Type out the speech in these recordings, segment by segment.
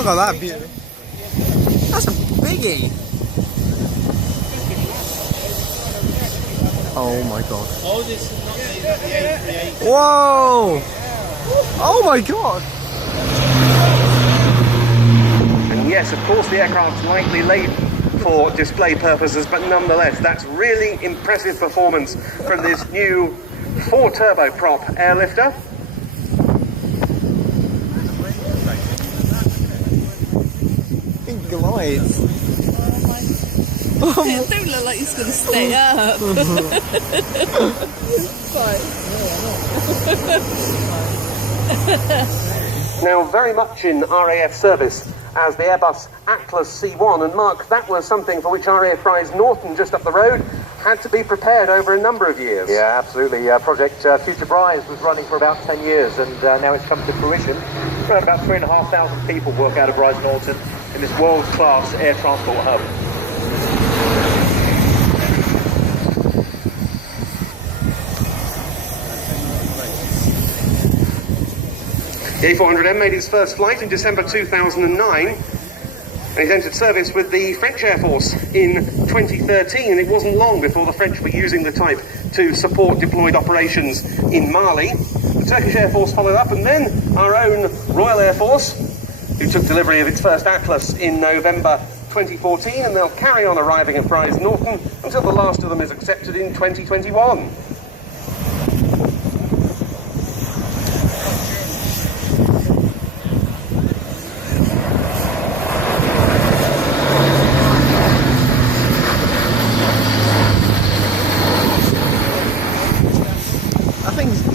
Look at that beauty. That's a biggie. Oh my god. Oh, this is not the A380. Whoa! Oh my god! And yes, of course, the aircraft's likely late for display purposes, but nonetheless, that's really impressive performance from this new 4-turboprop airlifter. It glides. It don't look like it's going to stay up. Now, very much in RAF service as the Airbus Atlas C1, and Mark, that was something for which RAF Rise Norton, just up the road, had to be prepared over a number of years. Yeah, absolutely. Project Future Rise was running for about 10 years, and now it's come to fruition. Around about 3,500 people work out of Rise Norton in this world-class air transport hub. The A400M made its first flight in December 2009, and it entered service with the French Air Force in 2013, and it wasn't long before the French were using the type to support deployed operations in Mali. The Turkish Air Force followed up, and then our own Royal Air Force, who took delivery of its first Atlas in November 2014, and they'll carry on arriving at Rise Norton until the last of them is accepted in 2021.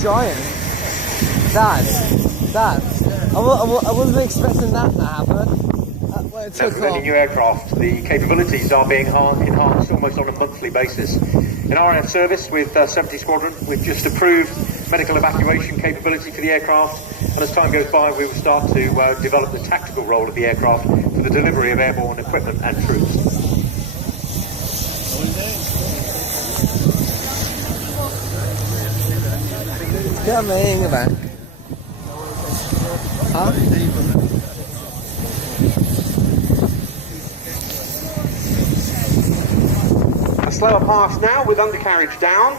Giant. That. I wasn't expecting that to happen. When it As took with any off. new aircraft, the capabilities are being enhanced almost on a monthly basis. In RAF service with 70 Squadron, we've just approved medical evacuation capability for the aircraft, and as time goes by, we will start to develop the tactical role of the aircraft for the delivery of airborne equipment and troops. Coming back. Huh? A slower pass now with undercarriage down.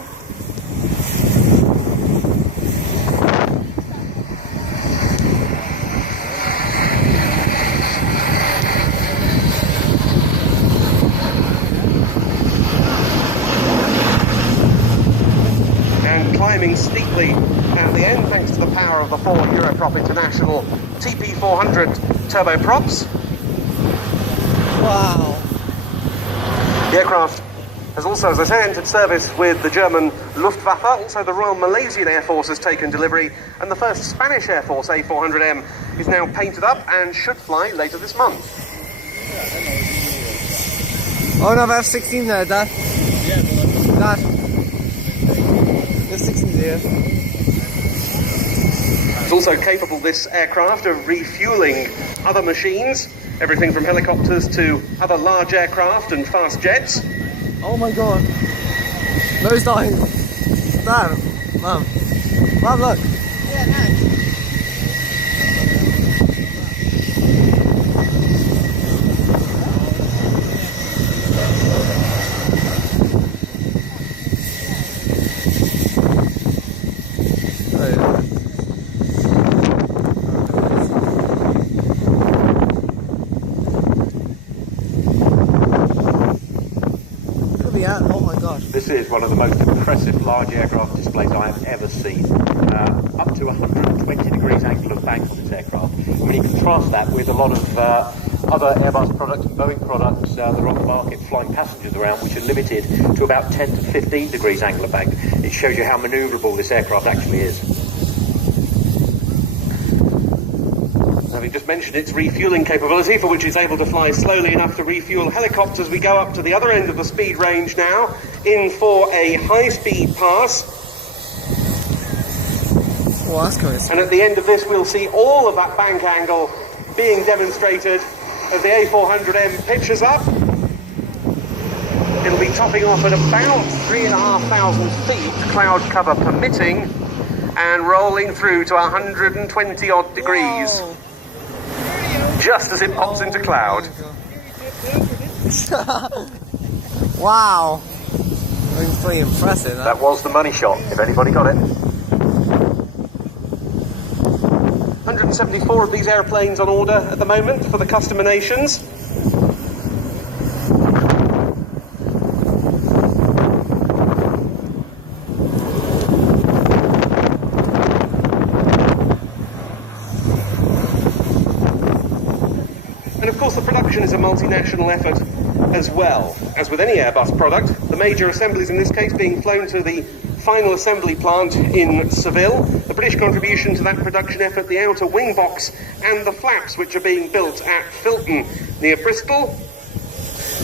And climbing steeply at the end, thanks to the power of the 4 Europrop International TP400 turboprops. Wow. The aircraft has also, as I say, entered service with the German Luftwaffe. Also, the Royal Malaysian Air Force has taken delivery, and the first Spanish Air Force A400M is now painted up and should fly later this month. Oh no, there's 16 there, Dad. Dad. There's 16 here. It's also capable, this aircraft, of refuelling other machines, everything from helicopters to other large aircraft and fast jets. Oh my god. Nose dying. Dad. Mum. Mum, look. Yeah, nice. Oh my gosh. This is one of the most impressive large aircraft displays I have ever seen. Up to 120 degrees angle of bank on this aircraft. When you contrast that with a lot of other Airbus products and Boeing products that are on the market flying passengers around, which are limited to about 10 to 15 degrees angle of bank, it shows you how manoeuvrable this aircraft actually is. Having just mentioned its refueling capability, for which it's able to fly slowly enough to refuel helicopters, we go up to the other end of the speed range now, in for a high-speed pass. Oh, that's going. And at the end of this, we'll see all of that bank angle being demonstrated as the A400M pitches up. It'll be topping off at about 3,500 feet, cloud cover permitting, and rolling through to 120 odd degrees. Whoa. just as it pops into cloud. Wow. It's pretty impressive. Huh? That was the money shot, if anybody got it. 174 of these airplanes on order at the moment for the customer nations. And of course the production is a multinational effort as well. As with any Airbus product, the major assemblies in this case being flown to the final assembly plant in Seville. The British contribution to that production effort, the outer wing box and the flaps which are being built at Filton near Bristol.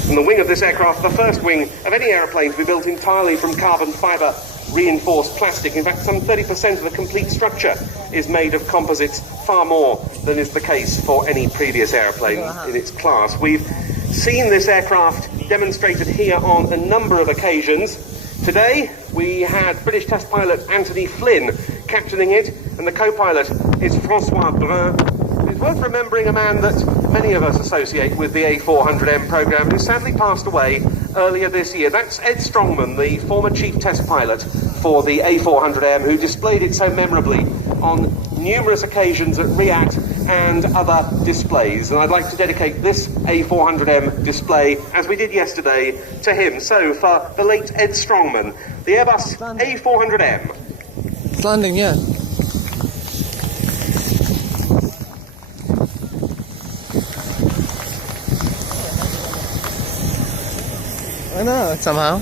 And the wing of this aircraft, the first wing of any aeroplane to be built entirely from carbon fibre reinforced plastic. In fact, some 30% of the complete structure is made of composites, far more than is the case for any previous aeroplane in its class. We've seen this aircraft demonstrated here on a number of occasions. Today we had British test pilot Anthony Flynn captaining it, and the co-pilot is Francois Brun. It's worth remembering a man that many of us associate with the A400M programme, who sadly passed away earlier this year. That's Ed Strongman, the former chief test pilot for the A400M, who displayed it so memorably on numerous occasions at RIAT and other displays. And I'd like to dedicate this A400M display, as we did yesterday, to him. So for the late Ed Strongman, the Airbus A400M. It's landing, yeah. I know, somehow.